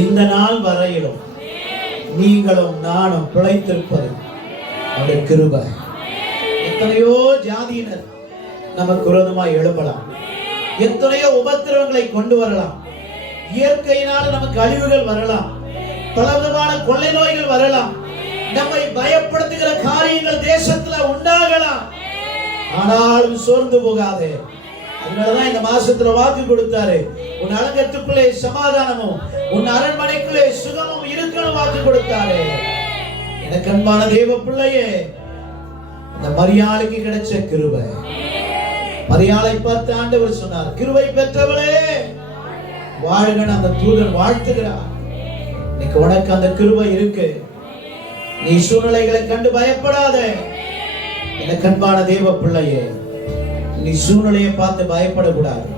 இந்த நாள் வரையிலும் நீங்களும் நானும் பிழைத்திருப்பது அவருடைய கிருபை. எத்தனையோ ஜாதியினர் நமக்கு விரோதமாய் எழும்பலாம், எத்தனையோ உபத்திரவங்களை கொண்டு வரலாம், இயற்கையினால நமக்கு அழிவுகள் வரலாம், பலவிதமான கொள்ளை நோய்கள் வரலாம், நம்மை பயப்படுத்துகிற காரியங்கள் தேசத்துல உண்டாகலாம். ஆனாலும் சோர்ந்து போகாதே. அதனாலதான் இந்த மாசத்துல வாக்கு கொடுத்தாரு, உன் அலங்கத்துக்குள்ளே சமாதானமும் உன் அரண்மனைக்குள்ளே சுகமும் இருக்கணும் வாக்கு கொடுத்தாரு. எனக்கு அன்பான தேவ பிள்ளையே, அந்த மரியாளுக்கு கிடைச்ச கிருபை. மரியாளை பார்த்து ஆண்டவர் சொன்னார், கிருபை பெற்றவளே வாழ்க. அந்த தூதன் வாழ்த்துகிறார். இன்னைக்கு உனக்கு அந்த கிருபை இருக்கு. நீ சூழ்நிலைகளை கண்டு பயப்படாத. எனக்கு அன்பான தேவ பிள்ளையே, நீ சூழ்நிலையை பார்த்து பயப்படக்கூடாது,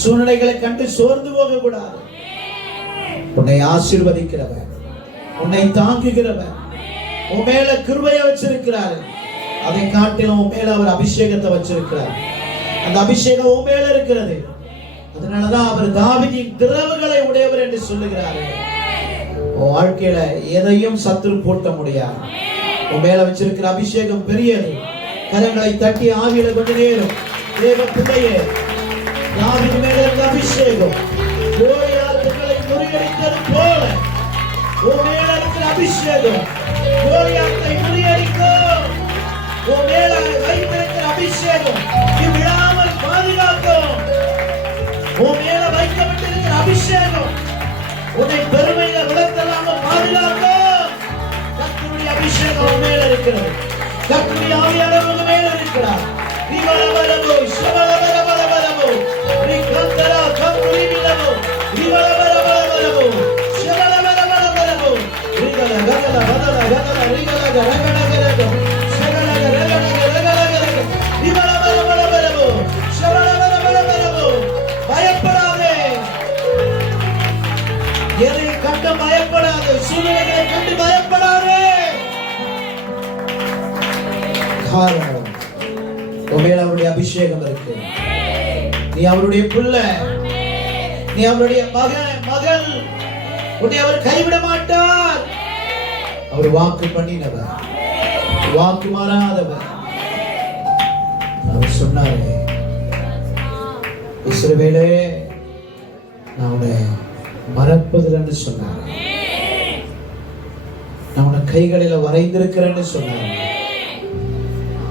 சூழ்நிலைகளை கண்டு சோர்ந்து போக கூடாது. உன்னை ஆசீர்வதிக்கிறவன், உன்னை தாங்குகிறவன், உன் மேல கிருபையை வச்சிருக்கிறார். அதை காட்டிலும் உன் மேல அவர் அபிஷேகத்தை வச்சிருக்கிறார். அந்த அபிஷேகம் உன் மேல இருக்கிறது. அதனாலதான் அவர் தாவீதின் திறவுகளை உடையவர் என்று சொல்லுகிறார். உன் வாழ்க்கையில எதையும் சத்துரு போட்ட முடியாது. உன் மேல வச்சிருக்கிற அபிஷேகம் பெரியது. கரங்களை தட்டி ஆவியில கொஞ்ச நேரம் தேவ பிள்ளையே, தாவீது மேல இருந்த அபிஷேகம் கோலியாத்துகளை முறியடித்தது போல உன் மேல இருக்கிற அபிஷேகம் கோலியாத்தை முறியடிக்கும். உன் மேல வைத்திருக்கிற அபிஷேகம் விழாமல் பாதுகாக்கும். உன் மேல வைக்கப்பட்டிருக்கிற அபிஷேகம் உன்னை பெருமையில விளக்கலாம பாதுகாக்கும். கர்த்தருடைய அபிஷேகம் உன் மேல இருக்கிறது. கர்த்தருடைய ஆவியானவர் உன் மேல இருக்கிறார். விவலவரவோ ஷவலவரவரவரவோ ரிகந்தரா கம்புரிமிலவோ விவலவரவரவரவோ ஷவலவரவரவரவோ ரிகல ககல வதல ககல ரிகல கரகடகரகோ ஷகலக ரகடகரகரகரகோ விவலவரவரவரவோ ஷவலவரவரவரவோ. பயப்படாதே, எதை கண்டு பயப்படாதே, சூழ்நிலைகளை கண்டு பயப்படாதே. காரணம் உன் மேல அவருடைய அபிஷேகம் இருக்கு. நீ அவருடைய பிள்ளை, நீ அவருடைய மகள். உன்னை அவர் கைவிட மாட்டார். அவர் வாக்கு பண்ணினவர், வாக்கு மாறாதவர். அவர் சொன்னாரே, இஸ்ரவேலே நான் உன்னை மறப்பதில்லைன்னு சொன்னார். நான் உன்னை கைகளில் வரைந்திருக்கிறேன்னு சொன்னார்.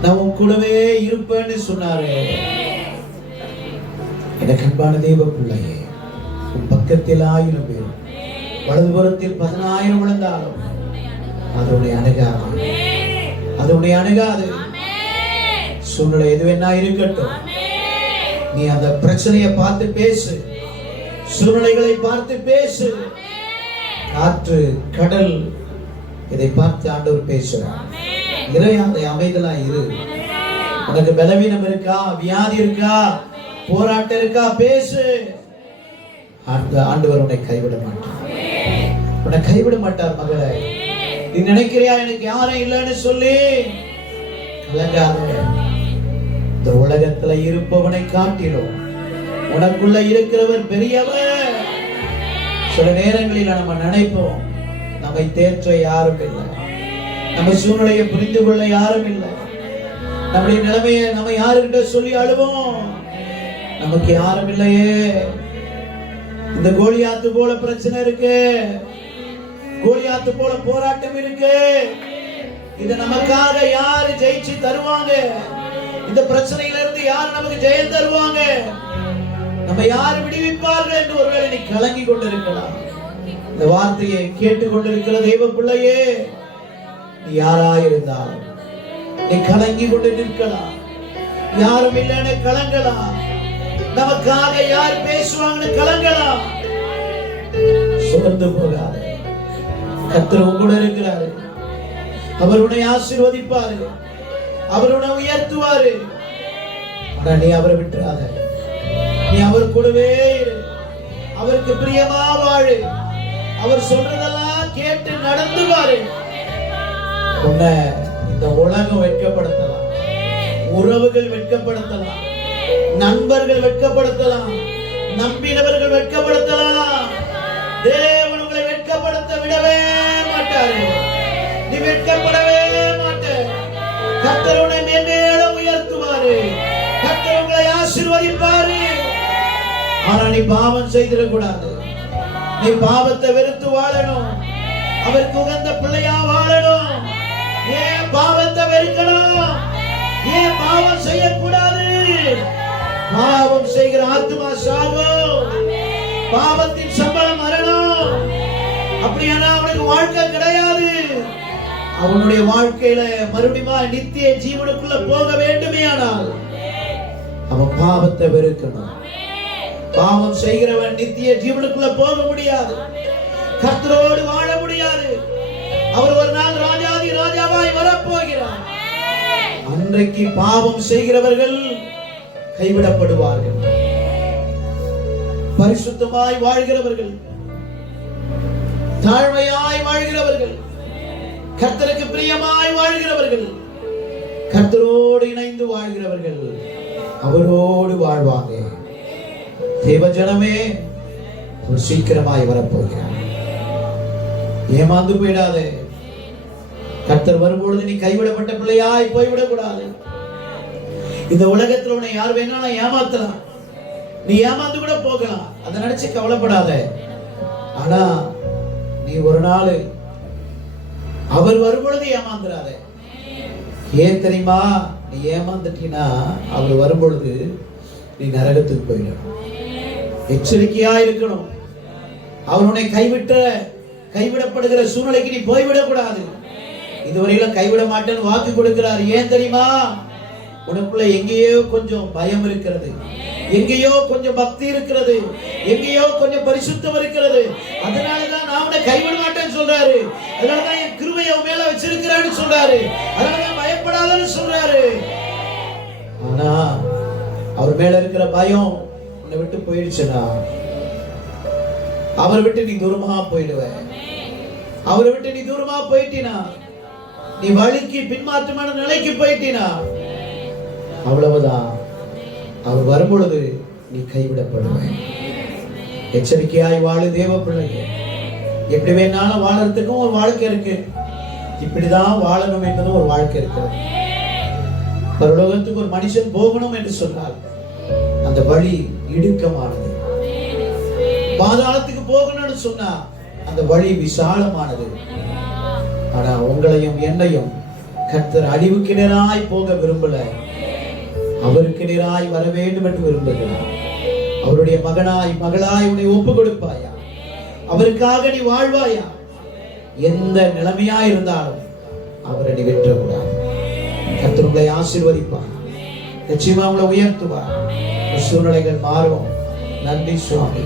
நான் உன் கூடவே இருப்பேன்னு சொன்னாரே. எனக்கு அன்பான தெய்வ பிள்ளையே, உன் பக்கத்தில் 1000 பேர், வலதுபுறத்தில் 10,000 விழுந்தாலும் அதனுடைய அணுகாது, அதனுடைய அணுகாது. சூழ்நிலை எது வேணா இருக்கட்டும், நீ அந்த பிரச்சனையை பார்த்து பேசு, சூழ்நிலைகளை பார்த்து பேசு. காற்று கடல் இதை பார்த்து ஆண்டவர் பேசுறார். இறையாதை அமைதலா இரு. உனக்கு பலவீனம் இருக்கா, வியாதி இருக்கா, போராட்டம் இருக்கா, பேசு. ஆண்டவர் உன்னை கைவிட மாட்டார், உன்னை கைவிட மாட்டார். மகளே, நீ நினைக்கிறியா எனக்கு யாரும் இல்லைன்னு சொல்லி கலங்காத. இந்த உலகத்துல இருப்பவனை காட்டிலும் உனக்குள்ள இருக்கிறவர் பெரியவர். சில நேரங்களில் நம்ம நினைப்போம், நம்மை தேற்ற யாரும் இல்லை, நம்ம சூழ்நிலையை புரிந்து கொள்ள யாரும் இல்லை, நம்முடைய நிலைமையை நம்ம யாருக்கிட்ட சொல்லி அழுவோம், நமக்கு யாரும் இல்லையே. இந்த கோலியாத்து போல பிரச்சனை இருக்கு, கோலியாத்து போல போராட்டம் இருக்கு. இது நமக்காக யாரு ஜெயிச்சு தருவாங்க? இந்த பிரச்சனையில இருந்து யார் நமக்கு ஜெயம் தருவாங்க? நம்ம யார் விடுவிப்பார்கள் என்று ஒருவேளை நீ கலங்கி கொண்டிருக்கலாம். இந்த வார்த்தையை கேட்டுக்கொண்டிருக்கிற தெய்வ பிள்ளையே, நீ யாராயிருந்தாலும் நீ கலங்கி கொண்டு நிற்கலாம். யாரும் இல்லைன்னு கலங்கலாம், நமக்காக யார் பேசுவாங்கன்னு கலங்கலாம். சோர்ந்து போகாத. கர்த்தர் உங்களோட இருக்கிறாரு. அவர் உன்னை ஆசீர்வதிப்பாரு, அவர் உன்னை உயர்த்துவாரு. ஆனா நீ அவரை விட்டுறாத. நீ அவர் கூடவே இரு, அவருக்கு பிரியமா வாழு, அவர் சொல்றதெல்லாம் கேட்டு நடந்து பாரு. உன்னை இந்த உலகம் வெட்கப்படுத்தலாம், உறவுகள் வெட்கப்படுத்தலாம், நண்பர்கள் வெட்கப்படுத்தலாம், நம்பினவர்கள் வெட்கப்படுத்தலாம். தேவன் உங்களை வெட்கப்படுத்த விடவே மாட்டாரு. நீ வெட்கப்படவே மாட்டார். கர்த்தர் உன்னை மேன்மேலும் உயர்த்துவாரு. கர்த்தர் உங்களை ஆசீர்வதிப்பாரு. ஆனா நீ பாவம் செய்திடக்கூடாது. நீ பாவத்தை வெறுத்து வாழணும். அவருக்கு உகந்த பிள்ளையா வாழணும். ஏன் பாவத்தை வெறுக்கணும்? ஏன் பாவம் செய்யக்கூடாது? பாவம் செய்கிற ஆத்மா சாகும். பாவத்தின் சம்பளம் மரணம். அப்படியானா அவனுக்கு வாழ்க்கை கிடையாது. அவனுடைய வாழ்க்கையில மறுபடியும் நித்திய ஜீவனுக்குள்ள போக வேண்டுமே ஆனால் அவன் பாவத்தை வெறுக்கணும். பாவம் செய்கிறவன் நித்திய ஜீவனுக்குள்ள போக முடியாது. கர்த்தரோடு வாழ முடியாது. அவர் ஒரு நாள் ராஜாதி ராஜாவாய் வரப்போகிறார். அன்றைக்கு பாவம் செய்கிறவர்கள் கைவிடப்படுவார்கள். பரிசுத்தமாய் வாழ்கிறவர்கள், தாழ்மையாய் வாழ்கிறவர்கள், கர்த்தருக்கு பிரியமாய் வாழ்கிறவர்கள், கர்த்தரோடு இணைந்து வாழ்கிறவர்கள் அவரோடு வாழ்வாங்க. தேவஜனமே, ஒரு சீக்கிரமாய் வரப்போகிறார். ஏமாந்து போயிடாதே. கர்த்தர் வரும்பொழுது நீ கைவிடப்பட்ட பிள்ளையாய் போய்விடக் கூடாது. இந்த உலகத்தில் உன்னை யார் வேணாலும் ஏமாத்தலாம். நீ ஏமாந்து கூட போகலாம். அதை நினைச்சு கவலைப்படாத. ஆனா நீ ஒரு நாள் அவர் வரும்பொழுது ஏமாந்துடாத. ஏன் தெரியுமா? நீ ஏமாந்துட்டீன்னா அவர் வரும்பொழுது நீ நரகத்துக்கு போயிடணும். எச்சரிக்கையா இருக்கணும். அவர் உன்னை கைவிடப்படுகிற சூழ்நிலைக்கு நீ போய்விடக் கூடாது. இதுவரையில கைவிட மாட்டேன்னு வாக்கு கொடுக்கிறார். ஏன் தெரியுமா? உனக்குள்ள எங்கேயோ கொஞ்சம் பயம் இருக்கிறது, எங்கேயோ கொஞ்சம் பக்தி இருக்கிறது, எங்கேயோ கொஞ்சம் பரிசுத்தம் இருக்கிறது. அதனாலதான் நான் உன்னை கைவிட மாட்டேன்னு சொல்றாரு. அதனாலதான் என் கிருபையை உன் மேல வச்சிருக்கிறான்னு சொல்றாரு. அதனாலதான் பயப்படாதன்னு சொல்றாரு. ஆனா அவர் மேல இருக்கிற பயம் உன்னை விட்டு போயிடுச்சுன்னா அவரை விட்டு நீ தூரமா போயிடுவ. அவரை விட்டு நீ தூரமா போயிட்டினா, நீ வழிக்கு பின்மாற்றமான நிலைக்கு போயிட்டினா அவ்வளவுதான். அவர் வரும்பொழுது நீ கைவிடப்படுவ. எச்சரிக்கையாய் வாழு தேவ பிள்ளைங்க. எப்படி வேணாலும் வாழறதுக்கும் ஒரு வாழ்க்கை இருக்கு. இப்படிதான் வாழணும் என்பதும் ஒரு வாழ்க்கை இருக்கிறது. பரலோகத்துக்கு ஒரு மனுஷன் போகணும் என்று சொன்னால் அந்த வழி இடுக்கமானது. பாதாளத்துக்கு போகணும்னு சொன்னா அந்த வழி விசாலமானது. ஆனா உங்களையும் என்னையும் கர்த்தர் அழிவுக்கு நேராய் போக விரும்பல, அவருக்கு நேராய் வர வேண்டும் என்று விரும்புகிறார். அவருடைய மகனாய் மகளாய் உன்னை ஒப்பு கொடுப்பாயா? அவருக்காக நீ வாழ்வாயா? எந்த நிலைமையா இருந்தாலும் அவரை நீ வெற்றக்கூடாது. கர்த்தர் உங்களை ஆசீர்வதிப்பார். நிச்சயமா உங்களை உயர்த்துவார். சூழ்நிலைகள் மாறும். நன்றி சுவாமி.